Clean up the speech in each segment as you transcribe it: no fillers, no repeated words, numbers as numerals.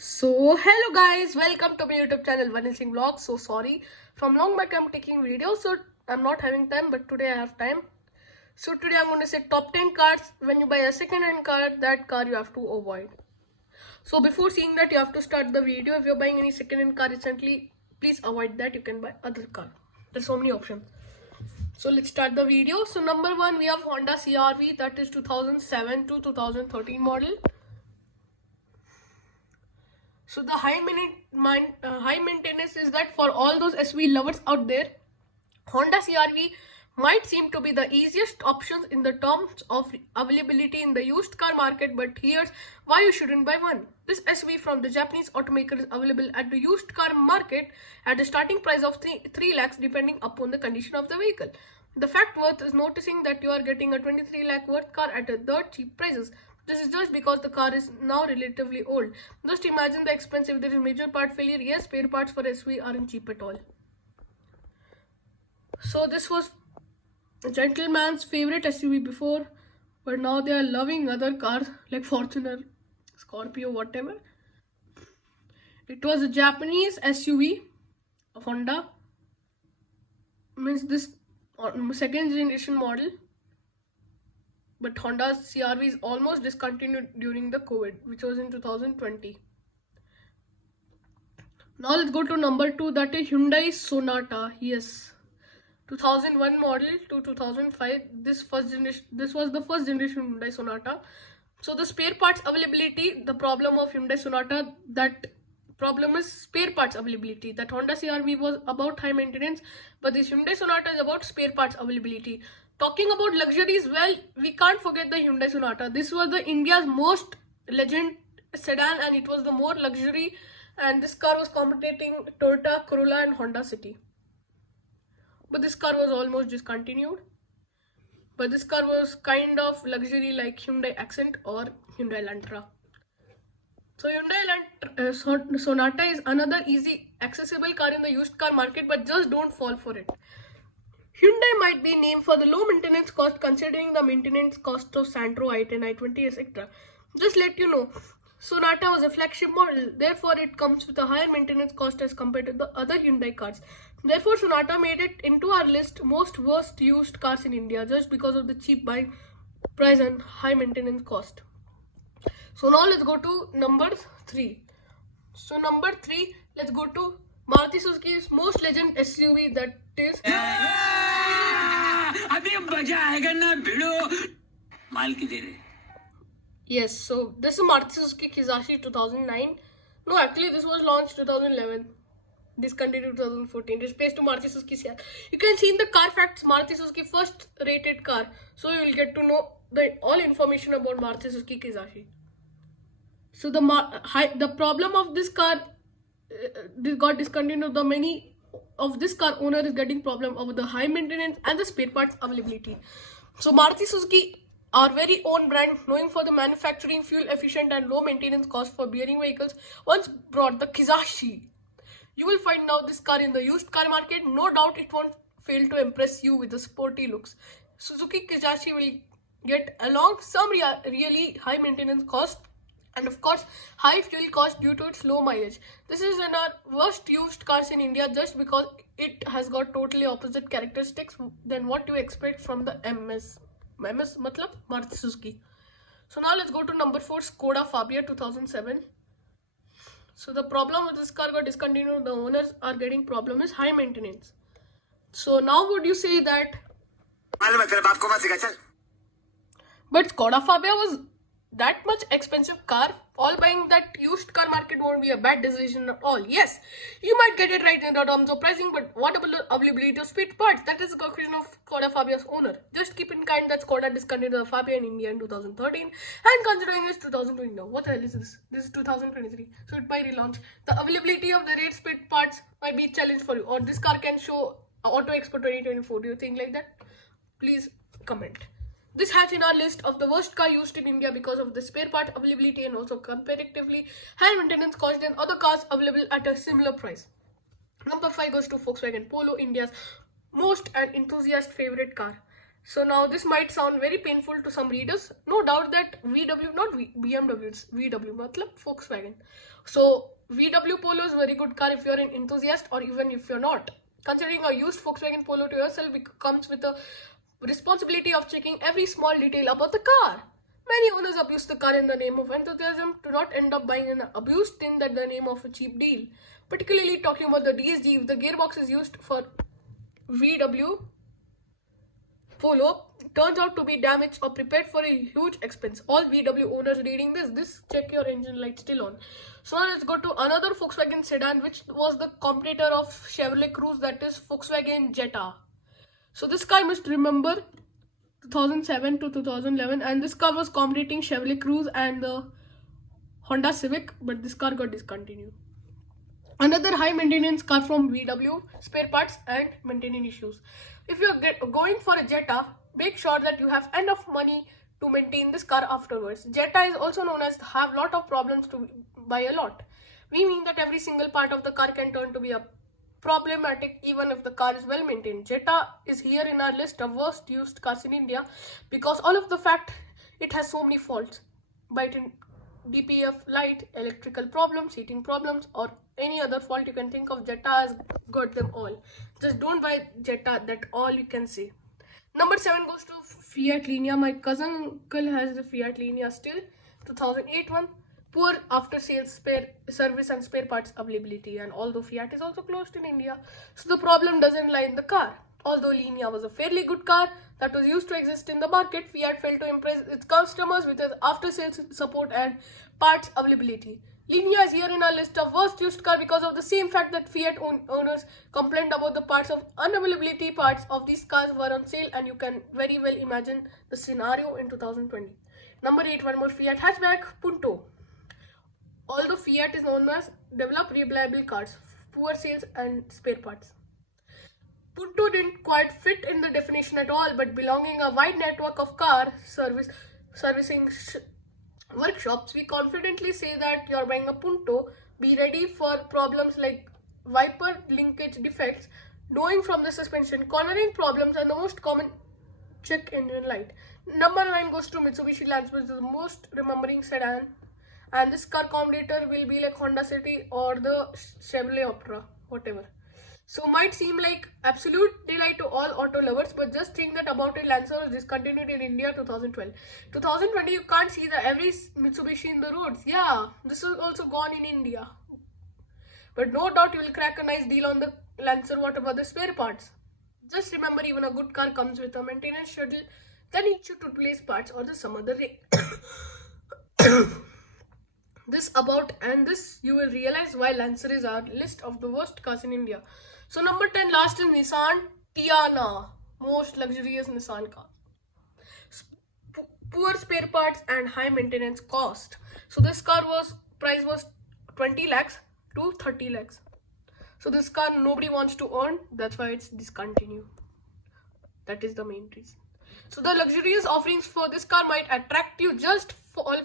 So hello guys, welcome to my YouTube channel Vanil Singh Vlogs. So sorry, from long back I'm taking videos, so I'm not having time, but today I have time. So today I'm going to say top 10 cars when you buy a second-hand car, that car you have to avoid. So before seeing that, you have to start the video. If you're buying any second-hand car recently, please avoid that. You can buy other car. There's so many options. So let's start the video. So number one, we have Honda CR-V, that is 2007 to 2013 model. So the high maintenance is that for all those SUV lovers out there, Honda CR-V might seem to be the easiest options in the terms of availability in the used car market, but here's why you shouldn't buy one. This SUV from the Japanese automaker is available at the used car market at a starting price of 3 lakhs depending upon the condition of the vehicle. The fact worth is noticing that you are getting a 23 lakh worth car at a dirt cheap prices. This is just because the car is now relatively old. Just imagine the expense if there is major part failure. Yes, spare parts for SUV aren't cheap at all. So this was a gentleman's favorite SUV before, but now they are loving other cars like Fortuner, Scorpio, whatever. It was a Japanese SUV of Honda. Means this second generation model. But Honda's CR-V is almost discontinued during the COVID, which was in 2020. Now let's go to number 2, that is Hyundai Sonata. Yes, 2001 model to 2005. This was the first generation Hyundai Sonata. So the spare parts availability, the problem of Hyundai Sonata, that problem is spare parts availability. That Honda CR-V was about high maintenance, but this Hyundai Sonata is about spare parts availability. Talking about luxuries, well, we can't forget the Hyundai Sonata. This was the India's most legend sedan, and it was the more luxury, and this car was competing Toyota Corolla and Honda City. But this car was almost discontinued. But this car was kind of luxury like Hyundai Accent or Hyundai Lantra. So Hyundai Sonata is another easy accessible car in the used car market, but just don't fall for it. Hyundai might be named for the low maintenance cost considering the maintenance cost of Santro, i10, i20, etc. Just let you know, Sonata was a flagship model, therefore it comes with a higher maintenance cost as compared to the other Hyundai cars. Therefore, Sonata made it into our list most worst used cars in India just because of the cheap buying price and high maintenance cost. So now let's go to number 3. So number 3, let's go to Maruti Suzuki's most legend SUV, that is Yes, so this is Maruti Suzuki Kizashi 2009. No, actually this was launched 2011. Discontinued 2014. It's based to Maruti Suzuki CR. You can see in the car facts Maruti Suzuki first rated car. So you will get to know the all information about Maruti Suzuki Kizashi. So the problem of this car got discontinued. The many of this car owner is getting problem of the high maintenance and the spare parts availability. So Maruti Suzuki, our very own brand, knowing for the manufacturing, fuel efficient and low maintenance cost for bearing vehicles, once brought the Kizashi. You will find now this car in the used car market. No doubt it won't fail to impress you with the sporty looks. Suzuki Kizashi will get along some really high maintenance cost and of course high fuel cost due to its low mileage. This is in our worst used cars in India just because it has got totally opposite characteristics than what you expect from the MS matlab Maruti Suzuki. So now let's go to number 4, Skoda Fabia 2007. So the problem with this car got discontinued. The owners are getting problem is high maintenance. So now would you say that? But Skoda Fabia was that much expensive car. All buying that used car market won't be a bad decision at all. Yes, you might get it right in the terms of pricing, but what about the availability of spare parts? That is the conclusion of Skoda Fabia's owner. Just keep in mind that Skoda discontinued the Fabia in India in 2013 and considering it's 2020 now. What the hell is this? This is 2023. So it might relaunch. The availability of the rate spare parts might be a challenge for you. Or this car can show Auto Expo 2024. Do you think like that? Please comment. This has in our list of the worst car used in India because of the spare part availability and also comparatively high maintenance cost than other cars available at a similar price. Number 5 goes to Volkswagen Polo, India's most and enthusiast favorite car. So now this might sound very painful to some readers. No doubt that VW, not BMW, it's VW, matlab Volkswagen. So VW Polo is a very good car if you're an enthusiast or even if you're not. Considering a used Volkswagen Polo to yourself comes with the responsibility of checking every small detail about the car. Many owners abuse the car in the name of enthusiasm to not end up buying an abused tin at the name of a cheap deal. Particularly talking about the DSG, if the gearbox is used for VW Polo turns out to be damaged or prepared for a huge expense. All VW owners reading this check your engine light still on. So now let's go to another Volkswagen sedan which was the competitor of Chevrolet Cruze, that is Volkswagen Jetta. So this car must remember 2007 to 2011, and this car was competing Chevrolet Cruze and the Honda Civic, but this car got discontinued. Another high maintenance car from VW, spare parts and maintenance issues. If you're going for a Jetta, make sure that you have enough money to maintain this car afterwards. Jetta is also known as have lot of problems to buy a lot. We mean that every single part of the car can turn to be a problematic even if the car is well maintained. Jetta is here in our list of worst used cars in India because all of the fact it has so many faults. But in DPF light, electrical problems, heating problems, or any other fault you can think of, Jetta has got them all. Just don't buy Jetta, that all you can say. Number 7 goes to Fiat Linea. My cousin uncle has the Fiat Linea still, 2008 one. Poor after sales spare service and spare parts availability, and although Fiat is also closed in India, so the problem doesn't lie in the car. Although Linea was a fairly good car that was used to exist in the market, Fiat failed to impress its customers with its after-sales support and parts availability. Linea is here in our list of worst used car because of the same fact that Fiat owners complained about the parts of unavailability. Parts of these cars were on sale, and you can very well imagine the scenario in 2020. Number 8, one more Fiat hatchback, Punto. Although Fiat is known as develop reliable cars, poor sales and spare parts, Punto didn't quite fit in the definition at all, but belonging a wide network of car servicing workshops, we confidently say that you're buying a Punto. Be ready for problems like wiper linkage defects, knowing from the suspension, cornering problems, and the most common check engine light. Number 9 goes to Mitsubishi Lancer, which is the most remembering sedan, and this car competitor will be like Honda City or the Chevrolet Opera, whatever. So might seem like absolute delight to all auto lovers, but just think that about it, Lancer was discontinued in India 2012. 2020 you can't see the every Mitsubishi in the roads. Yeah, this is also gone in India. But no doubt you will crack a nice deal on the Lancer. What about the spare parts? Just remember, even a good car comes with a maintenance schedule that needs you to replace parts or the some other way. This you will realize why Lancer is our list of the worst cars in India. So number 10 last is Nissan Teana, most luxurious Nissan car. Poor spare parts and high maintenance cost. So this car price was 20 lakhs to 30 lakhs. So this car nobody wants to own, that's why it's discontinued. That is the main reason. So the luxurious offerings for this car might attract you just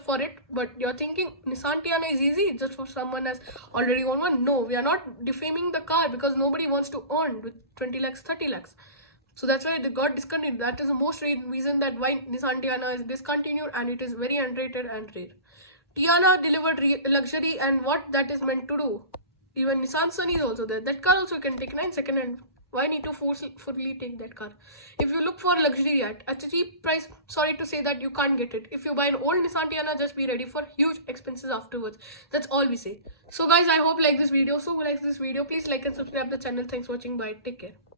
for it, but you're thinking Nissan Teana is easy just for someone has already owned one. No, we are not defaming the car because nobody wants to own with 20 lakhs, 30 lakhs. So that's why they got discontinued. That is the most reason that why Nissan Teana is discontinued, and it is very underrated and rare. Teana delivered luxury and what that is meant to do. Even Nissan Sunny is also there. That car also can take 9 second hand. Why need to forcefully take that car? If you look for luxury at a cheap price, sorry to say that you can't get it. If you buy an old Nissan Teana, just be ready for huge expenses afterwards. That's all we say. So guys, I hope you like this video. So like this video, please like and subscribe the channel. Thanks for watching. Bye. Take care.